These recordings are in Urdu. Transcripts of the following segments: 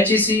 HEC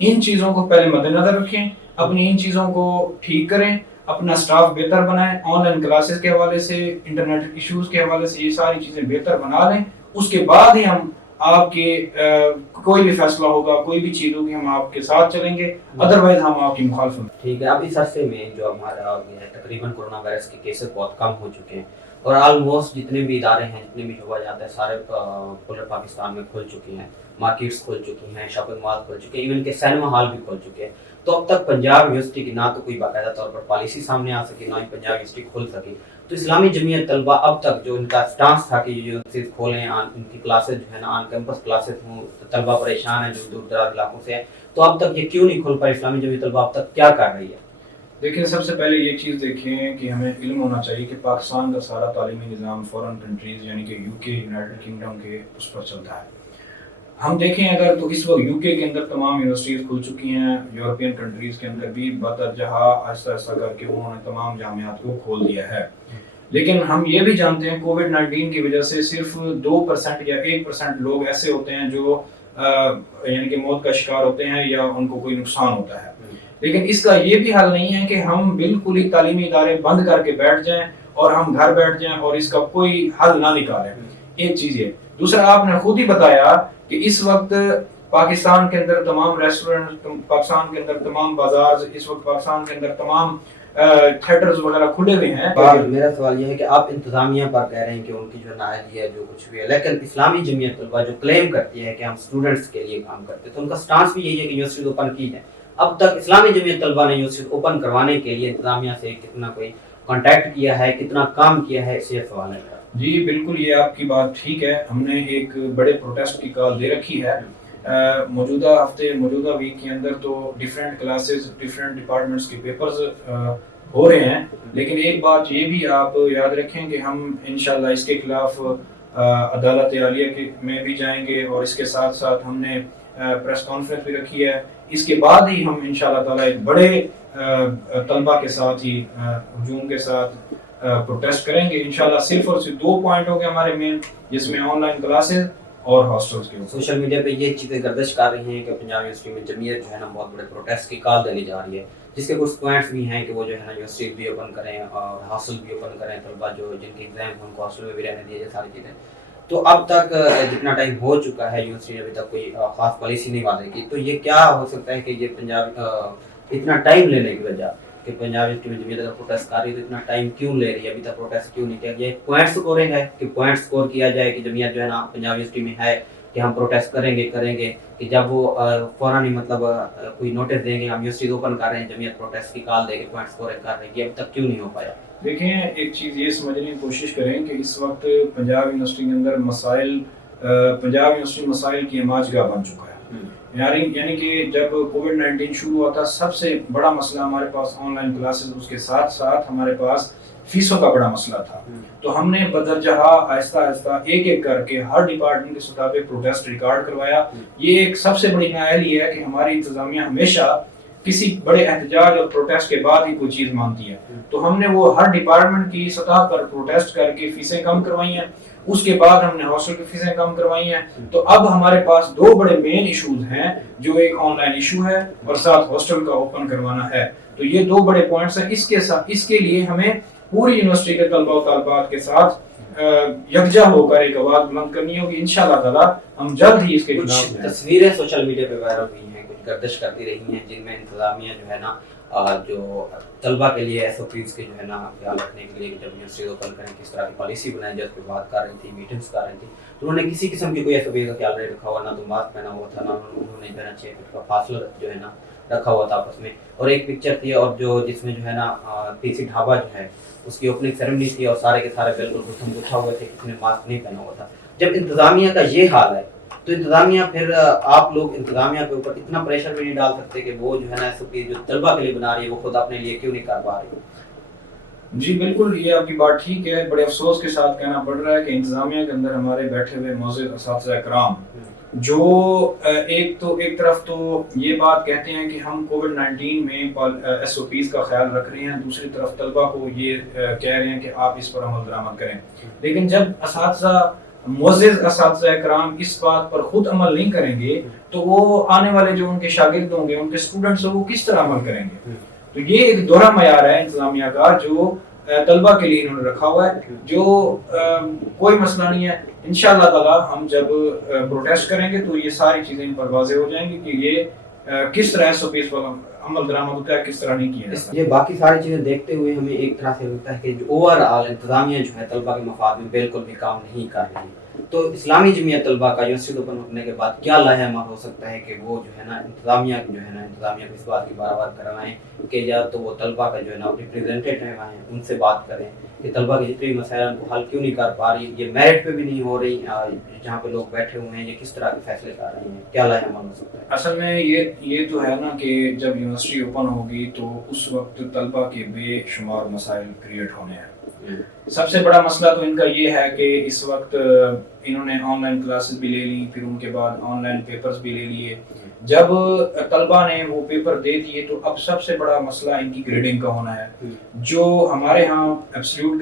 ان چیزوں کو پہلے مد نظر رکھیں، اپنی ان چیزوں کو ٹھیک کریں، اپنا سٹاف بہتر بنائیں، آن لائن کلاسز کے حوالے سے، انٹرنیٹ ایشوز کے حوالے سے یہ ساری چیزیں بہتر بنا لیں. اس کے بعد ہی ہم آپ کے کوئی بھی فیصلہ ہوگا، کوئی بھی چیز ہوگی، ہم آپ کے ساتھ چلیں گے، ادروائز ہم آپ کی مخالفت. ٹھیک ہے. اب اس عرصے میں جو ہمارا تقریباً کورونا وائرس کے کیسز بہت کم ہو چکے ہیں اور آلموسٹ جتنے بھی ادارے ہیں، جتنے بھی شعبہ جاتے ہیں، سارے پورے پاکستان میں کھل چکے ہیں، مارکیٹس کھل چکی ہیں، شاپنگ مال کھل چکے ہیں، ایون کہ سینما ہال بھی کھل چکے ہیں. تو اب تک پنجاب یونیورسٹی کی نہ تو کوئی باقاعدہ طور پر پالیسی سامنے آ سکی، نہ ہی پنجاب یونیورسٹی کھل سکی. تو اسلامی جمعیت طلبہ اب تک جو ان کا سٹانس تھا کہ یونیورسٹیز کھولیں، ان کی کلاسز جو ہے نا آن کیمپس کلاسز ہوں، طلبہ پریشان ہیں جو دور دراز علاقوں سے ہیں، تو اب تک یہ کیوں نہیں کھل پائی؟ اسلامی جمعیت طلبہ اب تک کیا کر رہی ہے؟ دیکھیں، سب سے پہلے یہ چیز دیکھیں کہ ہمیں علم ہونا چاہیے کہ پاکستان کا سارا تعلیمی نظام فورن کنٹریز یعنی کہ یو کے، یونائٹڈ کنگڈم کے اس پر چلتا ہے. ہم دیکھیں اگر تو اس وقت یو کے اندر تمام یونیورسٹیز کھل چکی ہیں، یورپین کنٹریز کے اندر بھی بدرجہ آہستہ آہستہ کر کے انہوں نے تمام جامعات کو کھول دیا ہے. لیکن ہم یہ بھی جانتے ہیں کووڈ 19 کی وجہ سے صرف 2% یا 1% لوگ ایسے ہوتے ہیں جو یعنی کہ موت کا شکار ہوتے ہیں یا ان کو کوئی نقصان ہوتا ہے. لیکن اس کا یہ بھی حل نہیں ہے کہ ہم بالکل ہی تعلیمی ادارے بند کر کے بیٹھ جائیں اور ہم گھر بیٹھ جائیں اور اس کا کوئی حل نہ نکالیں. ایک چیز یہ. دوسرا، آپ نے خود ہی بتایا کہ اس وقت پاکستان کے اندر تمام ریسٹورنٹ، پاکستان کے اندر تمام بازار، اس وقت پاکستان کے اندر تمام تھیٹرز وغیرہ کھلے ہوئے ہیں. میرا سوال یہ ہے کہ آپ انتظامیہ پر کہہ رہے ہیں کہ ان کی جو نااہلی ہے جو کچھ بھی ہے، لیکن اسلامی جمعیت طلبہ جو کلیم کرتی ہے کہ ہم اسٹوڈنٹس کے لیے کام کرتے ہیں، تو ان کا سٹانس بھی یہی ہے کہ یونیورسٹیز اوپن کی جائیں. اب تک اسلامی جمعیت طلبہ نے یونیورسٹیز اوپن کروانے کے لیے انتظامیہ سے کتنا کوئی کانٹیکٹ کیا ہے، کتنا کام کیا ہے، اس یہ سوال ہے. جی بالکل، یہ آپ کی بات ٹھیک ہے. ہم نے ایک بڑے پروٹیسٹ کی کال دے رکھی ہے. موجودہ ہفتے، موجودہ ویک کے اندر تو ڈیفرنٹ کلاسز، ڈیفرنٹ ڈپارٹمنٹس کے پیپرز ہو رہے ہیں. لیکن ایک بات یہ بھی آپ یاد رکھیں کہ ہم انشاءاللہ اس کے خلاف عدالت عالیہ میں بھی جائیں گے اور اس کے ساتھ ساتھ ہم نے پریس کانفرنس بھی رکھی ہے. اس کے بعد ہی ہم انشاءاللہ تعالیٰ ایک بڑے طلبہ کے ساتھ ہی ہجوم کے ساتھ پروٹیسٹ کریں گے. انشاءاللہ صرف اور صرف 2 پوائنٹ ہوں گے ہمارے مین، جس میں آن لائن کلاسز اور ہاسٹلز کے. سوشل میڈیا پہ یہ چیزیں گردش کر رہی ہیں کہ پنجاب یونیورسٹی میں جمعیت جو ہے نا بہت بڑے پروٹیسٹ کی کال دینی جا رہی ہے، جس کے کچھ پوائنٹس بھی ہیں کہ وہ جو ہے نا یونیورسٹی بھی اوپن کریں اور ہاسٹل بھی اوپن کریں، طلبہ جو جن کے ایگزام ہیں ان کو ہاسٹل میں بھی رہنے دیا جائے، ساری چیزیں. تو اب تک جتنا ٹائم ہو چکا ہے یونیورسٹی نے ابھی تک کوئی خاص پالیسی نہیں واضح کی. تو یہ کیا ہو سکتا ہے کہ یہ پنجاب اتنا ٹائم لینے کی وجہ کہ پنجاب یونیورسٹی میں جمعیت اگر پروٹیسٹ کر رہی ہے تو اتنا ٹائم کیوں لے رہی ہے؟ ابھی تک پروٹیسٹ کیوں نہیں کیا؟ یہ پوائنٹ سکورنگ ہے کہ پوائنٹ سکور کیا جائے کہ جمعیت جو ہے نا پنجاب یونیورسٹی میں ہے کہ ہم پروٹیسٹ کریں گے کہ جب وہ فوراً ہی مطلب کوئی نوٹس دیں گے ہم یونیورسٹی اوپن کر رہے ہیں، جمعیت پروٹیسٹ کی کال دے کے پوائنٹ سکورنگ کر رہے ہیں، یہ اب تک کیوں نہیں ہو پایا؟ دیکھیں، ایک چیز یہ سمجھنے کی کوشش کریں کہ اس وقت پنجاب یونیورسٹی کے اندر مسائل، پنجاب یونیورسٹی مسائل کی ہماج گاہ بن چکا ہے. یعنی کہ جب کووڈ 19 شروع ہوا تھا، سب سے بڑا مسئلہ ہمارے پاس آن لائن کلاسز، اس کے ساتھ ساتھ ہمارے پاس فیسوں کا بڑا مسئلہ تھا. تو ہم نے بدرجہ آہستہ آہستہ ایک ایک کر کے ہر ڈپارٹمنٹ کے سطح پہ پروٹیسٹ ریکارڈ کروایا. یہ ایک سب سے بڑی نااہلی ہے کہ ہماری انتظامیہ ہمیشہ کسی بڑے احتجاج اور پروٹیسٹ کے بعد ہی کوئی چیز مانتی ہے. تو ہم نے وہ ہر ڈپارٹمنٹ کی سطح پر پروٹیسٹ کر کے فیسیں کم کروائی ہیں. اس کے بعد ہم نے ہاسٹل کی فیسیں کم کروائی ہیں. تو اب ہمارے پاس 2 بڑے مین ایشوز ہیں، جو ایک آن لائن ایشو ہے اور ساتھ ہاسٹل کا اوپن کروانا ہے. تو یہ 2 بڑے پوائنٹس ہیں. اس کے لیے ہمیں پوری یونیورسٹی کے طلبہ و طالبات کے ساتھ یکجا ہو کر ایک آواز بلند کرنی ہوگی. انشاءاللہ تعالیٰ ہم جلد ہی اس کے خلاف کچھ تصویریں سوشل میڈیا پہ وائرل ہوئی ہیں، کچھ گردش کرتی رہی ہیں، جن میں انتظامیہ جو ہے نا جو طلبہ کے لیے ایس او پیز کے جو ہے نا خیال رکھنے کے لیے کہ جب یونیورسٹی اوپن کریں کس طرح کی پالیسی بنائیں جائے، اس پہ بات کر رہی تھی، میٹنگس کر رہی تھی. تو انہوں نے کسی قسم کی کوئی ایس او پی کا خیال نہیں رکھا ہوا، نہ تو ماسک پہنا ہوا تھا، نہ انہوں نے جو ہے نا 6 فٹ کا فاصلہ جو ہے نا رکھا ہوا تھا آپس میں. اور ایک پکچر تھی اور جس میں جو ہے نا پی سی ڈھابا جو ہے اس کی اوپننگ سیریمنی تھی اور سارے کے سارے بالکل گھسم گتھا ہوئے تھے، کسی نے ماسک نہیں پہنا ہوا تھا. جب انتظامیہ کا یہ حال ہے تو انتظامیہ پھر آپ لوگ انتظامیہ کے اوپر اتنا پریشر بھی نہیں ڈال سکتے کہ وہ جو ہے نا ایس او پی جو طلبہ کے لیے بنا رہی ہے وہ خود اپنے لیے کیوں نہیں کر پا رہی؟ جی بالکل، یہ آپ کی بات ٹھیک ہے. بڑے افسوس کے ساتھ کہنا پڑ رہا ہے کہ انتظامیہ کے اندر ہمارے بیٹھے ہوئے معزز اساتذہ کرام جو ایک طرف تو یہ بات کہتے ہیں کہ ہم کووڈ 19 میں ایس او پیز کا خیال رکھ رہے ہیں، دوسری طرف طلبہ کو یہ کہہ رہے ہیں کہ آپ اس پر عمل درآمد کریں. لیکن جب اساتذہ معزز اساتذہ کرام اس بات پر خود عمل نہیں کریں گے تو وہ آنے والے جو ان کے شاگرد ہوں گے، ان کے اسٹوڈنٹس وہ کس طرح عمل کریں گے؟ تو یہ ایک دوہرا معیار ہے انتظامیہ کا جو طلبہ کے لیے انہوں نے رکھا ہوا ہے، جو کوئی مسئلہ نہیں ہے۔ انشاءاللہ تعالی ہم جب پروٹیسٹ کریں گے تو یہ ساری چیزیں ان پر واضح ہو جائیں گی کہ یہ کس طرح SOPs پر عمل درآمد ہوتا ہے، کس طرح نہیں کیا جاتا۔ یہ باقی ساری چیزیں دیکھتے ہوئے ہمیں ایک طرح سے لگتا ہے کہ جو اوور آل انتظامیہ جو ہے طلبہ کے مفاد میں بالکل بھی کام نہیں کر رہی۔ تو اسلامی جمعیت طلبہ کا یونیورسٹی اوپن ہونے کے بعد کیا لائحہ عمل ہو سکتا ہے کہ وہ جو ہے نا انتظامیہ کو اس بات کی بار کروائیں کہ یا تو وہ طلبہ کا جو ہے نا ریپرزینٹیٹو ہیں ان سے بات کریں کہ طلبہ کے جتنے بھی مسائل ان کو حل کیوں نہیں کر پا رہی، یہ میرٹ پہ بھی نہیں ہو رہی، جہاں پہ لوگ بیٹھے ہوئے ہیں یہ کس طرح کے فیصلے کر رہی ہیں، کیا لائحہ عمل ہو سکتا ہے؟ اصل میں یہ تو ہے نا کہ جب یونیورسٹی اوپن ہوگی تو اس وقت طلبہ کے بے شمار مسائل کریٹ ہونے ہیں۔ سب سے بڑا مسئلہ تو ان کا یہ ہے کہ اس وقت انہوں نے آن لائن کلاسز بھی لے لی، پھر ان کے بعد آن لائن پیپرز بھی لے لیے۔ جب طلبہ نے وہ پیپر دے دیے تو اب سب سے بڑا مسئلہ ان کی گریڈنگ کا ہونا ہے، جو ہمارے ہاں ایبسلیوٹ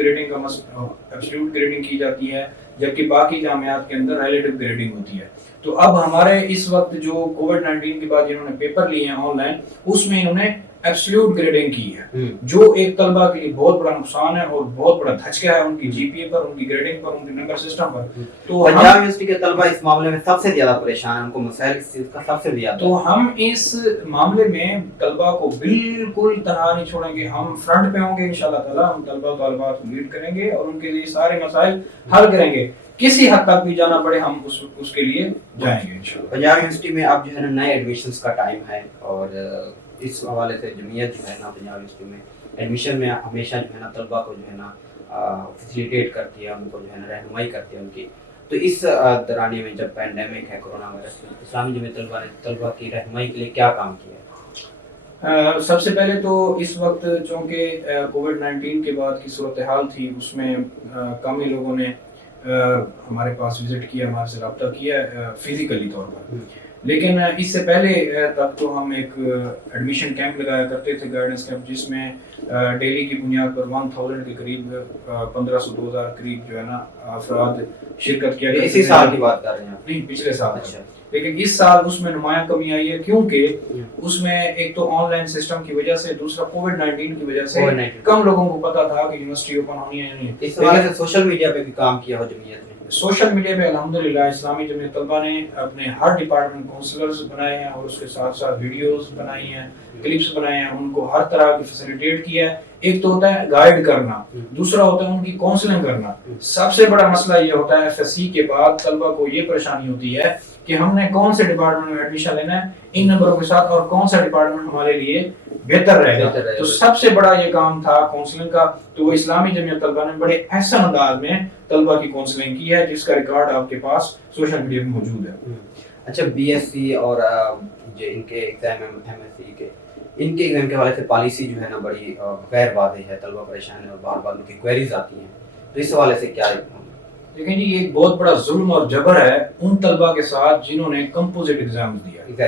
گریڈنگ کی جاتی ہے جبکہ باقی جامعات کے اندر ریلیٹو گریڈنگ ہوتی ہے۔ تو اب ہمارے اس وقت جو کووڈ-19 کے بعد جنہوں نے پیپر لیے ہیں آن لائن، اس میں انہوں نے ایبسلیوٹ گریڈنگ کی ہے، جو ایک طلبہ کے لیے بہت بڑا نقصان ہے اور بہت بڑا دھچکا ہے ان کی GPA پر، ان کی گریڈنگ پر، ان کے نمبر سسٹم پر۔ تو پنجاب یونیورسٹی کے طلبہ اس معاملے میں سب سے زیادہ پریشان ہیں، ان کو مسائل اس چیز کا سب سے زیادہ۔ تو ہم اس معاملے میں طلبہ کو بالکل تنہا نہیں چھوڑیں گے، ہم فرنٹ پہ ہوں گے انشاءاللہ تعالی، ہم طلبہ و طالبات کو لیڈ کریں گے اور ان کے لیے سارے مسائل حل کریں گے، کسی حد تک بھی جانا پڑے ہم اس کے لیے جائیں گے انشاءاللہ۔ پنجاب یونیورسٹی میں اب جو ہے نا نئے ایڈمیشنز کا ٹائم ہے اور اس حوالے سے جمعیت جو ہے نا پنجاب یونیورسٹی میں ایڈمیشن میں ہمیشہ جو ہے نا طلبہ کو جو ہے نا فیسیلیٹیٹ کرتی ہے، ان کو جو ہے نا رہنمائی کرتی ہے ان کی۔ تو اس دورانیے میں جب پینڈیمک ہے کورونا وائرس، اسلامی جمعیت طلبہ نے طلبہ کی رہنمائی کے لیے کیا کام کیا؟ سب سے پہلے تو اس وقت چونکہ کووڈ-19 کے بعد کی صورتحال تھی، اس میں کم ہی لوگوں نے ہمارے پاس وزٹ کیا، ہمارے سے رابطہ کیا فزیکلی طور پر، لیکن اس سے پہلے تک تو ہم ایک ایڈمیشن کیمپ لگایا کرتے تھے، گائیڈنس کیمپ، جس میں ڈیلی کی بنیاد پر 1000 کے قریب 1500-2000 قریب جو ہے نا افراد شرکت کیا کرتے تھے۔ اسی سال کی بات کر رہے ہیں؟ نہیں، پچھلے سال۔ اچھا۔ لیکن اس سال اس میں نمایاں کمی آئی ہے، کیونکہ اس میں ایک تو آن لائن سسٹم کی وجہ سے، دوسرا کووڈ-19 کی وجہ سے کم لوگوں کو پتا تھا کہ یونیورسٹی اوپن ہونی ہے یا نہیں۔ اس حوالے سے سوشل میڈیا پہ بھی کام کیا ہو جمعیت نے؟ سوشل میڈیا پہ الحمدللہ اسلامی جمعیت طلبہ نے اپنے ہر ڈپارٹمنٹ کونسلرز بنائے ہیں اور اس کے ساتھ ساتھ ویڈیوز بنائی ہیں، کلپس بنائے ہیں، ان کو ہر طرح کی فیسیلیٹیٹ کیا ہے۔ ایک تو ہوتا ہے گائیڈ کرنا، دوسرا ہوتا ہے ان کی کونسلنگ کرنا۔ سب سے بڑا مسئلہ یہ ہوتا ہے FSC کے بعد طلبہ کو یہ پریشانی ہوتی ہے کہ ہم نے کون سے ڈپارٹمنٹ میں ایڈمیشن لینا ہے ان نمبروں کے ساتھ، اور کون سا ڈپارٹمنٹ ہمارے لیے بہتر رہے گا۔ تو سب سے بڑا یہ کام تھا کونسلنگ کا، تو وہ اسلامی جمعیت طلبہ نے بڑے احسن انداز میں طلبہ کی کونسلنگ کی ہے، جس کا ریکارڈ آپ کے پاس سوشل میڈیا پہ موجود ہے۔ اچھا، BSc اور جو ان کے ایگزام MSc کے ان کے ایگزام کے حوالے سے پالیسی جو ہے نا بڑی غیر واضح ہے، طلبہ پریشان ہیں اور بار بار ان کی کوئریز آتی ہیں، تو اس حوالے سے کیا؟ دیکھیں جی، یہ ایک بہت بڑا ظلم اور جبر ہے ان طلبہ کے ساتھ جنہوں نے کمپوزٹ ایگزام دیا،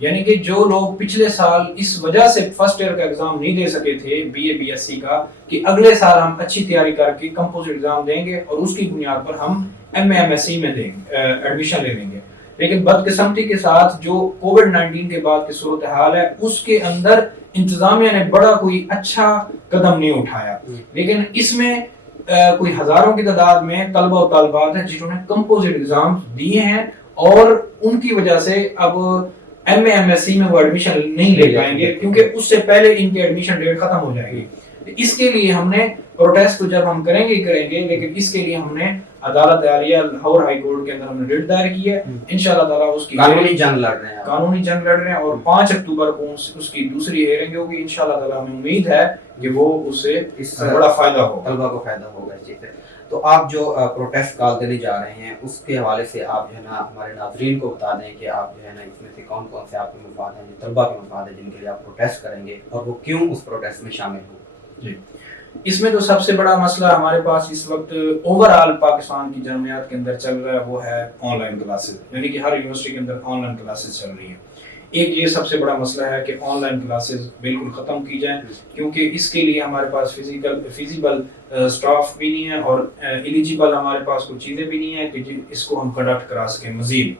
یعنی کہ جو لوگ پچھلے سال اس وجہ سے فرسٹ ایئر کا ایگزام نہیں دے سکے تھے BA BSc کا، کہ اگلے سال ہم اچھی تیاری کر کے کمپوزٹ ایگزام دیں گے اور اس کی بنیاد پر ہم MA MSc میں ایڈمیشن لے لیں گے۔ لیکن بدقسمتی کے ساتھ جو کووڈ-19 کے بعد کی صورتحال ہے، اس کے اندر انتظامیہ نے بڑا کوئی اچھا قدم نہیں اٹھایا، لیکن اس میں کوئی ہزاروں کی تعداد میں طلبہ و طالبات ہیں جنہوں نے کمپوزٹ ایگزام دیے ہیں اور ان کی وجہ سے اب MA MSc میں وہ ایڈمیشن نہیں لے پائیں گے، کیونکہ اس سے پہلے ان کی ایڈمیشن ڈیٹ ختم ہو جائے گی۔ اس کے لیے ہم نے پروٹیسٹ جب ہم کریں گے، لیکن اس کے لیے ہم نے عدالت عالیہ لاہور ہائی کورٹ کے اندر ہم نے ریٹ دائر کی ہے، انشاءاللہ تعالیٰ اس کی قانونی جنگ لڑ رہے ہیں اور 5 اکتوبر کو اس کی دوسری ہیئرنگ ہوگی، انشاءاللہ تعالیٰ ہمیں امید ہے کہ وہ اس سے بڑا فائدہ ہوگا، طلبہ کو فائدہ ہوگا اس چیز سے۔ تو آپ جو پروٹیسٹ کال دینے جا رہے ہیں اس کے حوالے سے آپ جو ہے نا ہمارے ناظرین کو بتا دیں کہ آپ جو ہے نا اس میں سے کون کون سے آپ کے مفاد ہیں، طلبہ کے مفاد ہیں جن کے لیے آپ پروٹیسٹ کریں گے اور وہ کیوں اس پروٹیسٹ میں شامل ہوں۔ جی، اس میں تو سب سے بڑا مسئلہ ہمارے پاس اس وقت اوور آل پاکستان کی جامعات کے اندر چل رہا ہے، وہ ہے آن لائن کلاسز، یعنی کہ ہر یونیورسٹی کے اندر آن لائن کلاسز چل رہی ہیں۔ ایک یہ سب سے بڑا مسئلہ ہے کہ آن لائن کلاسز بالکل ختم کی جائیں، کیونکہ اس کے لیے ہمارے پاس فزیبل سٹاف بھی نہیں ہے اور ایلیجیبل ہمارے پاس کوئی چیزیں بھی نہیں ہیں کہ اس کو ہم کنڈکٹ کرا سکیں مزید۔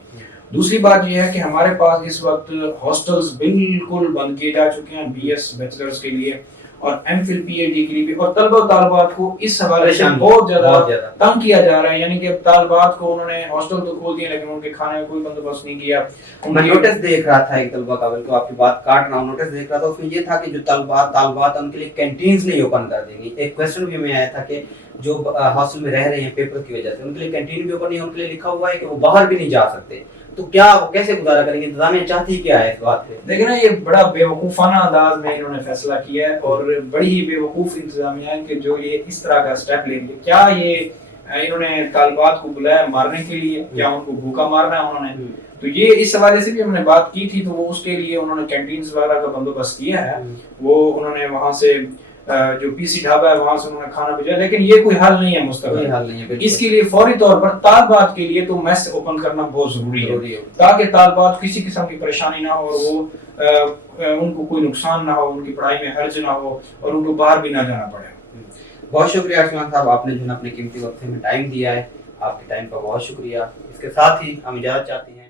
دوسری بات یہ ہے کہ ہمارے پاس اس وقت ہاسٹلز بالکل بند کیے جا چکے ہیں بی ایس بیچلرز کے لیے اور M phil P H D کے لیے بھی، اور طلبہ و طالبات کو اس حوالے سے بہت زیادہ تنگ کیا جا رہا ہے، یعنی کہ طالبات کو انہوں نے ہاسٹل تو کھول دیا لیکن ان کے کھانے کا کوئی بندوبست نہیں کیا۔ میں نوٹس دیکھ رہا تھا ایک طلبہ کا، بلکہ آپ کی بات کاٹ رہا ہوں، نوٹس دیکھ رہا تھا، اس میں یہ تھا کہ جو طالبات ان کے لیے کینٹینز نہیں اوپن کر دیں گی۔ ایک کویسچن بھی میں آیا تھا کہ جو ہاسٹل میں رہ رہے ہیں پیپر کی وجہ سے، ان کے لیے کینٹین بھی اوپن نہیں ہے، ان کے لیے لکھا ہوا ہے کہ وہ باہر بھی نہیں جا سکتے، تو کیا کیسے گزارا کریں گے؟ انتظامیہ چاہتی کیا ہے اس بات پہ؟ لیکن نا یہ بڑا بے وقوفانہ انداز میں انہوں نے فیصلہ کیا ہے اور بڑی ہی بے وقوف انتظامیہ ہے کہ جو یہ اس طرح کا سٹیپ لیں گے۔ کیا یہ انہوں نے طالبات کو بلایا مارنے کے لیے یا ان کو بھوکا مارنا ہے انہوں نے؟ تو یہ اس حوالے سے بھی ہم نے بات کی تھی، تو وہ اس کے لیے انہوں نے کینٹینز وغیرہ کا بندوبست کیا ہے، وہ انہوں نے وہاں سے جو پی سی ڈھابا ہے وہاں سے انہوں نے کھانا بھیجا، لیکن یہ کوئی حل نہیں ہے مستقبل۔ اس کے لیے فوری طور پر طالبات کے لیے تو میس اوپن کرنا بہت ضروری ہے تاکہ طالبات کسی قسم کی پریشانی نہ ہو اور وہ ان کو کوئی نقصان نہ ہو، ان کی پڑھائی میں حرج نہ ہو اور ان کو باہر بھی نہ جانا پڑے۔ بہت شکریہ عثمان صاحب، آپ نے جو اپنے قیمتی وقت میں ٹائم دیا ہے، آپ کے ٹائم کا بہت شکریہ۔ اس کے ساتھ ہی ہم اجازت چاہتے ہیں۔